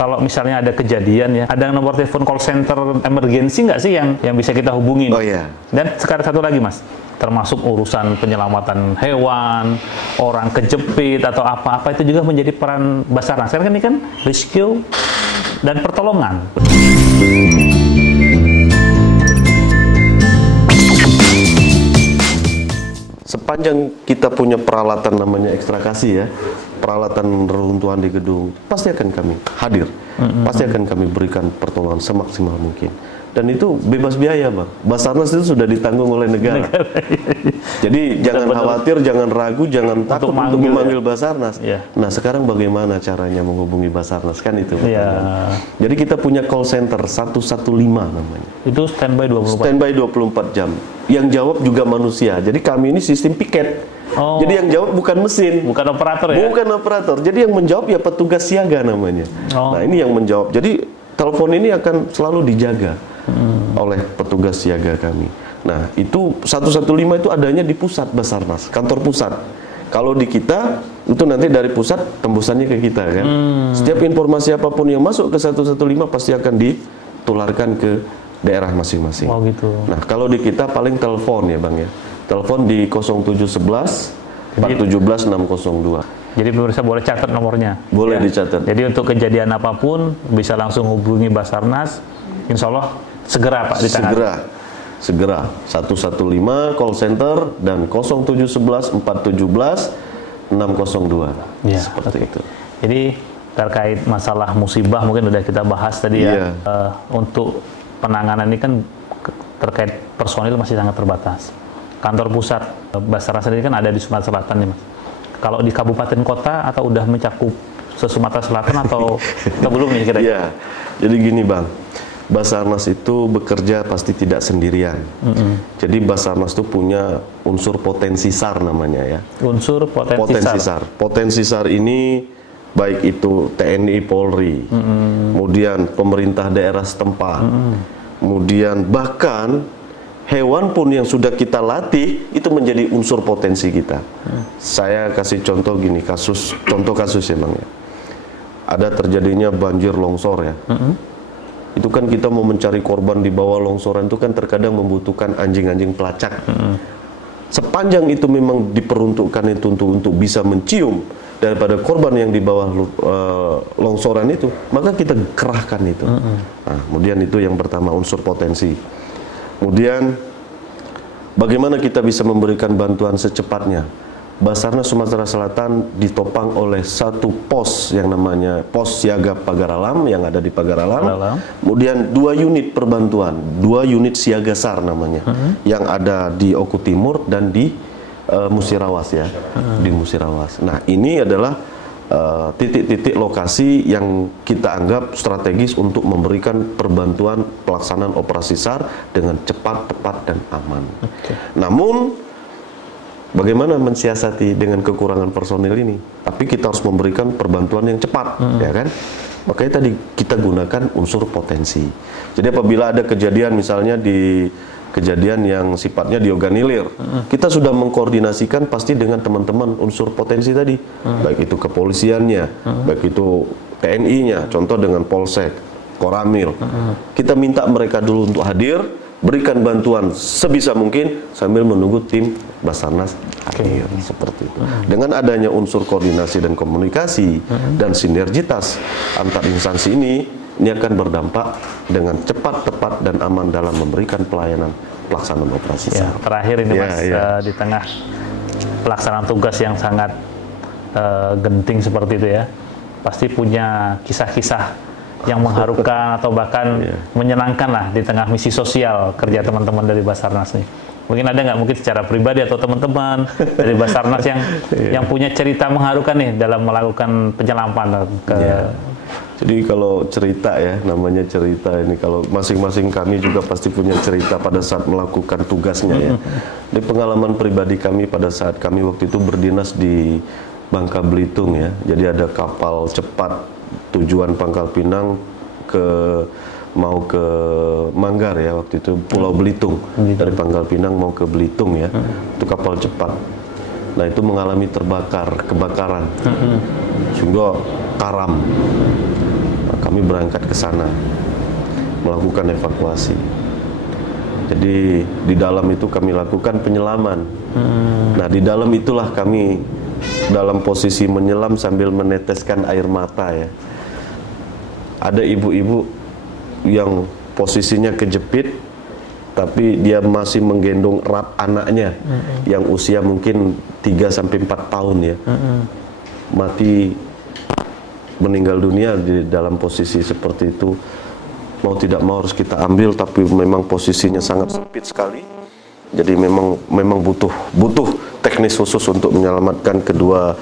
kalau misalnya ada kejadian ya, ada nomor telepon call center emergency nggak sih yang bisa kita hubungin? Oh iya. Dan sekarang satu lagi Mas, termasuk urusan penyelamatan hewan, orang kejepit atau apa-apa itu juga menjadi peran Basarnas. Sekarang kan ini kan rescue dan pertolongan. Sepanjang kita punya peralatan namanya ekstrakasi ya, peralatan reruntuhan di gedung, pasti akan kami hadir, pasti akan kami berikan pertolongan semaksimal mungkin. Dan itu bebas biaya, Bang. Basarnas itu sudah ditanggung oleh negara. Jadi jangan khawatir, jangan ragu, jangan takut untuk memanggil Basarnas. Ya. Nah, sekarang bagaimana caranya menghubungi Basarnas? Kan itu. Ya. Jadi kita punya call center 115 namanya. Itu standby 24 Standby 24 jam. Yang jawab juga manusia. Jadi kami ini sistem piket. Oh. Jadi yang jawab bukan mesin. Bukan operator ya? Bukan operator. Jadi yang menjawab ya petugas siaga namanya. Oh. Nah, ini yang menjawab. Jadi telepon ini akan selalu dijaga oleh petugas siaga kami. Nah, itu 115 itu adanya di pusat Basarnas, kantor pusat. Kalau di kita, itu nanti dari pusat tembusannya ke kita kan. Setiap informasi apapun yang masuk ke 115 pasti akan ditularkan ke daerah masing-masing. Oh gitu. Nah, kalau di kita paling telepon ya Bang ya. Telepon di 0711 417 602. Jadi pemirsa boleh catat nomornya. Boleh ya. dicatat. Jadi untuk kejadian apapun bisa langsung hubungi Basarnas. Insya Allah segera Pak ditangani. Segera. 115 call center dan 0711 417 602. Ya, seperti itu. Jadi terkait masalah musibah mungkin udah kita bahas tadi ya. Untuk penanganan ini kan terkait personil masih sangat terbatas. Kantor pusat Basarnas ini kan ada di Sumatera Selatan nih Mas. Kalau di kabupaten kota atau udah mencakup se-Sumatera Selatan atau belum nih kira-kira? Iya. Jadi gini Bang. Basarnas itu bekerja pasti tidak sendirian. Jadi Basarnas itu punya unsur potensi SAR namanya ya. Unsur potensi SAR. Potensi SAR ini baik itu TNI Polri, kemudian pemerintah daerah setempat, kemudian bahkan hewan pun yang sudah kita latih itu menjadi unsur potensi kita. Saya kasih contoh gini, contoh kasus ya Bang ya. Ada terjadinya banjir longsor ya. Itu kan kita mau mencari korban di bawah longsoran itu kan terkadang membutuhkan anjing-anjing pelacak. Sepanjang itu memang diperuntukkan itu untuk bisa mencium daripada korban yang di bawah longsoran itu, maka kita kerahkan itu. Nah, kemudian itu yang pertama unsur potensi. Kemudian bagaimana kita bisa memberikan bantuan secepatnya? Basarnas Sumatera Selatan ditopang oleh satu pos yang namanya pos siaga pagar alam yang ada di pagar alam. Kemudian 2 unit perbantuan, 2 unit siaga SAR namanya, yang ada di Oku Timur dan di Musirawas ya, di Musirawas. Nah, ini adalah titik-titik lokasi yang kita anggap strategis untuk memberikan perbantuan pelaksanaan operasi SAR dengan cepat, tepat, dan aman. Namun bagaimana mensiasati dengan kekurangan personil ini? Tapi kita harus memberikan perbantuan yang cepat, ya kan? Makanya tadi kita gunakan unsur potensi. Jadi apabila ada kejadian misalnya di kejadian yang sifatnya diorganilir, kita sudah mengkoordinasikan pasti dengan teman-teman unsur potensi tadi, baik itu kepolisiannya, baik itu TNI-nya, contoh dengan Polsek, Koramil. Kita minta mereka dulu untuk hadir, berikan bantuan sebisa mungkin sambil menunggu tim Basarnas hadir, seperti itu. Dengan adanya unsur koordinasi dan komunikasi dan sinergitas antar instansi ini akan berdampak dengan cepat, tepat, dan aman dalam memberikan pelayanan pelaksanaan operasi SAR. Terakhir ini Mas, di tengah pelaksanaan tugas yang sangat genting seperti itu ya, pasti punya kisah-kisah yang mengharukan atau bahkan menyenangkan lah di tengah misi sosial kerja teman-teman dari Basarnas nih. Mungkin ada nggak mungkin secara pribadi atau teman-teman dari Basarnas yang punya cerita mengharukan nih dalam melakukan penyelamatan ke Jadi kalau cerita ya, namanya cerita ini, kalau masing-masing kami juga pasti punya cerita pada saat melakukan tugasnya ya. Di pengalaman pribadi kami pada saat kami waktu itu berdinas di Bangka Belitung ya. Jadi ada kapal cepat tujuan Pangkal Pinang mau ke Manggar ya, waktu itu Pulau Belitung. Dari Pangkal Pinang mau ke Belitung ya. Itu kapal cepat. Nah, itu mengalami kebakaran. Sehingga karam. Kami kami berangkat ke sana melakukan evakuasi. Jadi di dalam itu kami lakukan penyelaman. Nah, di dalam itulah kami dalam posisi menyelam sambil meneteskan air mata ya. Ada ibu-ibu yang posisinya kejepit, tapi dia masih menggendong erat anaknya yang usia mungkin 3-4 tahun ya. Mati, meninggal dunia di dalam posisi seperti itu. Mau tidak mau harus kita ambil, tapi memang posisinya sangat sempit sekali. Jadi memang butuh teknis khusus untuk menyelamatkan kedua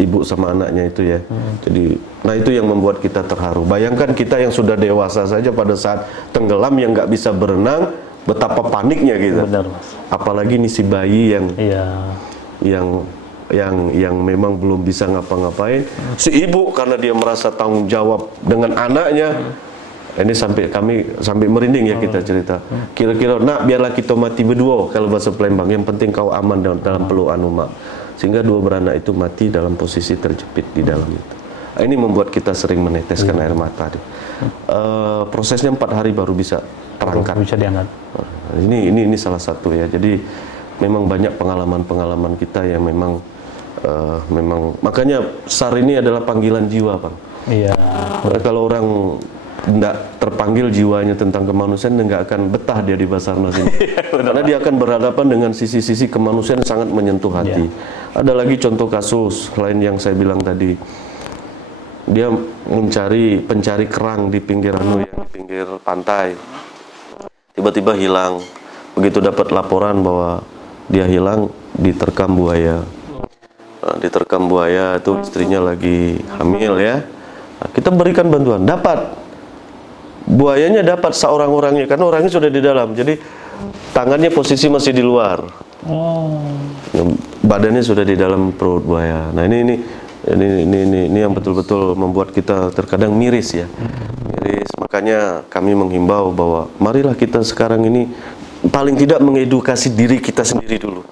ibu sama anaknya itu ya. Jadi, nah itu yang membuat kita terharu. Bayangkan kita yang sudah dewasa saja pada saat tenggelam yang nggak bisa berenang, betapa paniknya kita. Benar, Mas. Apalagi nih si bayi yang yang memang belum bisa ngapa-ngapain. Si ibu karena dia merasa tanggung jawab dengan anaknya. Ini sampai merinding ya kita cerita. Kira-kira, nak biarlah kita mati berdua kalau bahasa Palembang. Yang penting kau aman dalam pelukan umat. Sehingga dua beranak itu mati dalam posisi terjepit di dalam itu. Ini membuat kita sering meneteskan air mata. Prosesnya 4 hari baru bisa terangkat. Bisa diangkat. Ini salah satu ya. Jadi memang banyak pengalaman-pengalaman kita yang memang makanya SAR ini adalah panggilan jiwa, Bang. Iya. Kalau orang tidak terpanggil jiwanya tentang kemanusiaan, nggak akan betah dia di Basarnas ini. Karena dia akan berhadapan dengan sisi-sisi kemanusiaan yang sangat menyentuh hati. Ada lagi contoh kasus lain yang saya bilang tadi. Dia pencari kerang di pinggir di pinggir pantai. Tiba-tiba hilang. Begitu dapat laporan bahwa dia hilang, diterkam buaya. Nah, diterkam buaya itu istrinya lagi hamil ya. Nah, kita berikan bantuan, dapat. Buayanya dapat seorang-orangnya karena orangnya sudah di dalam. Jadi tangannya posisi masih di luar. Badannya sudah di dalam perut buaya. Nah, ini yang betul-betul membuat kita terkadang miris ya. Miris. Makanya kami menghimbau bahwa marilah kita sekarang ini paling tidak mengedukasi diri kita sendiri dulu.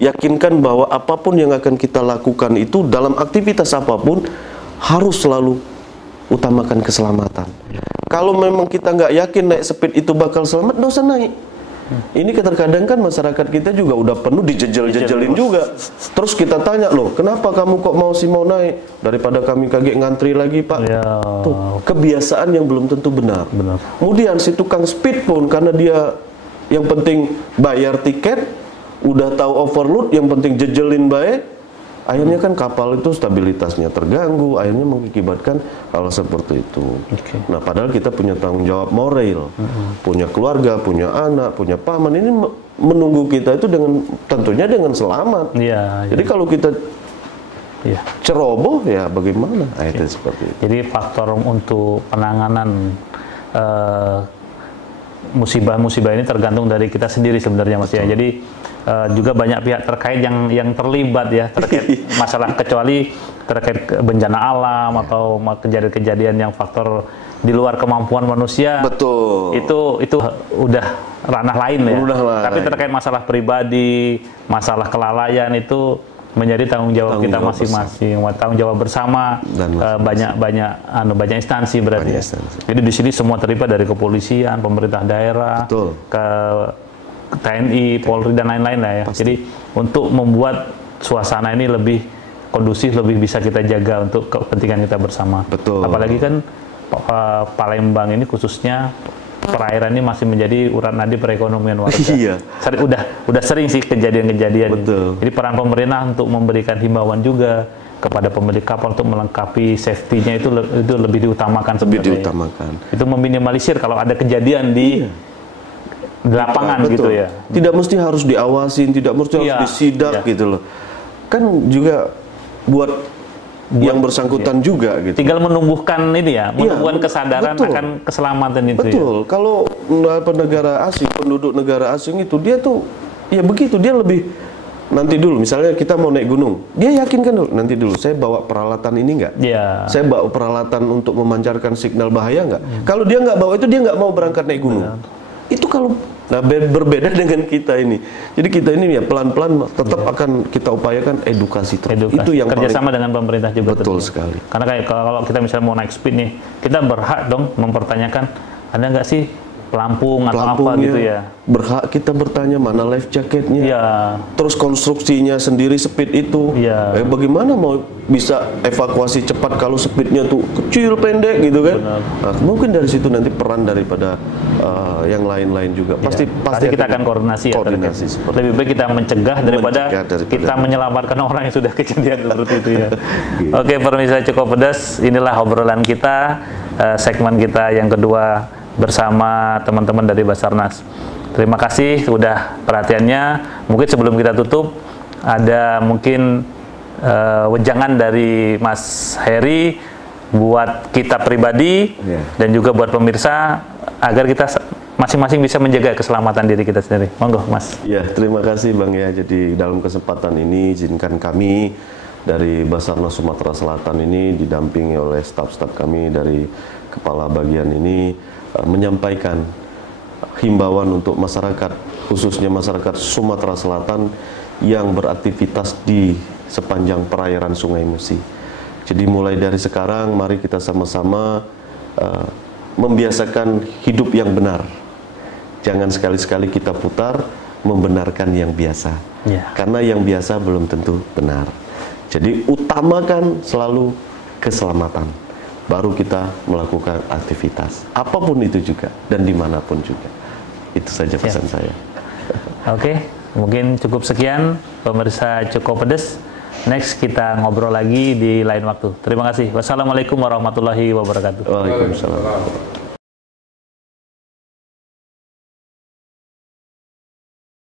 Yakinkan bahwa apapun yang akan kita lakukan itu dalam aktivitas apapun harus selalu utamakan keselamatan. Kalau memang kita nggak yakin naik speed itu bakal selamat, nggak usah naik. Ini terkadang kan masyarakat kita juga udah penuh dijejel-jejelin juga. Terus kita tanya, loh kenapa kamu kok mau naik? Daripada kami kaget ngantri lagi, Pak. Ya. Tuh, kebiasaan yang belum tentu benar. Kemudian si tukang speed pun karena dia yang penting bayar tiket, udah tahu overload, yang penting jejelin baik. Akhirnya kan kapal itu stabilitasnya terganggu, akhirnya mengakibatkan hal seperti itu. Nah, padahal kita punya tanggung jawab moral, punya keluarga, punya anak, punya paman, ini menunggu kita itu tentunya dengan selamat. Jadi kalau kita ceroboh ya bagaimana? Itu seperti itu. Jadi faktor untuk penanganan musibah-musibah ini tergantung dari kita sendiri sebenarnya, Mas ya. Jadi juga banyak pihak terkait yang terlibat ya terkait masalah, kecuali terkait bencana alam atau kejadian-kejadian yang faktor di luar kemampuan manusia. Betul. Itu udah ranah lain ya. Tapi terkait masalah pribadi, masalah kelalaian itu menjadi tanggung jawab kita masing-masing, tanggung jawab bersama. Banyak instansi berarti. Jadi di sini semua terlibat dari kepolisian, pemerintah daerah, ke TNI, Polri dan lain-lain lah ya. Jadi untuk membuat suasana ini lebih kondusif, lebih bisa kita jaga untuk kepentingan kita bersama. Apalagi kan Palembang ini khususnya perairan ini masih menjadi urat nadi perekonomian warga. Udah sering sih kejadian-kejadian ini. Jadi peran pemerintah untuk memberikan himbauan juga kepada pemilik kapal untuk melengkapi safety-nya itu lebih diutamakan sebenarnya. Itu meminimalisir kalau ada kejadian di lapangan gitu ya. Tidak mesti harus diawasin, tidak mesti harus disidak gitu loh. Kan juga buat yang bersangkutan juga gitu. Tinggal menumbuhkan ini ya, menumbuhkan kesadaran akan keselamatan itu. Kalau negara asing, penduduk negara asing itu dia tuh ya begitu, dia lebih nanti dulu. Misalnya kita mau naik gunung, dia yakinkan dulu, nanti dulu saya bawa peralatan ini enggak? Saya bawa peralatan untuk memancarkan signal bahaya enggak? Kalau dia nggak bawa itu, dia nggak mau berangkat naik gunung. Itu kalau Nah, berbeda dengan kita ini. Jadi kita ini ya pelan-pelan tetap akan kita upayakan edukasi. Itu yang kerjasama dengan pemerintah juga. Betul sekali. Karena kayak kalau kita misalnya mau naik speed nih, kita berhak dong mempertanyakan ada nggak sih pelampung atau apa gitu ya. Berhak kita bertanya mana life jacketnya. Ya. Terus konstruksinya sendiri speed itu. Ya. Bagaimana mau bisa evakuasi cepat kalau speednya tuh kecil pendek gitu kan? Nah, mungkin dari situ nanti peran daripada yang lain-lain juga. Pasti kita akan koordinasi ya. Lebih baik kita mencegah daripada kita menyelamatkan orang yang sudah kejadian seperti itu ya. Oke, pemirsa Cukup Pedas, inilah obrolan kita, segmen kita yang kedua bersama teman-teman dari Basarnas. Terima kasih sudah perhatiannya. Mungkin sebelum kita tutup, ada mungkin wejangan dari Mas Heri buat kita pribadi dan juga buat pemirsa agar kita masing-masing bisa menjaga keselamatan diri kita sendiri. Monggo, Mas. Ya, terima kasih Bang ya. Jadi dalam kesempatan ini izinkan kami dari Basarnas Sumatera Selatan ini didampingi oleh staf-staf kami dari kepala bagian ini menyampaikan himbauan untuk masyarakat, khususnya masyarakat Sumatera Selatan yang beraktivitas di sepanjang perairan Sungai Musi. Jadi mulai dari sekarang, mari kita sama-sama membiasakan hidup yang benar. Jangan sekali-sekali kita putar membenarkan yang biasa. Karena yang biasa belum tentu benar. Jadi utamakan selalu keselamatan. Baru kita melakukan aktivitas apapun itu juga dan dimanapun juga. Itu saja pesan saya. Oke, mungkin cukup sekian pemirsa Cukup Pedas. Next kita ngobrol lagi di lain waktu. Terima kasih. Wassalamualaikum warahmatullahi wabarakatuh. Waalaikumsalam.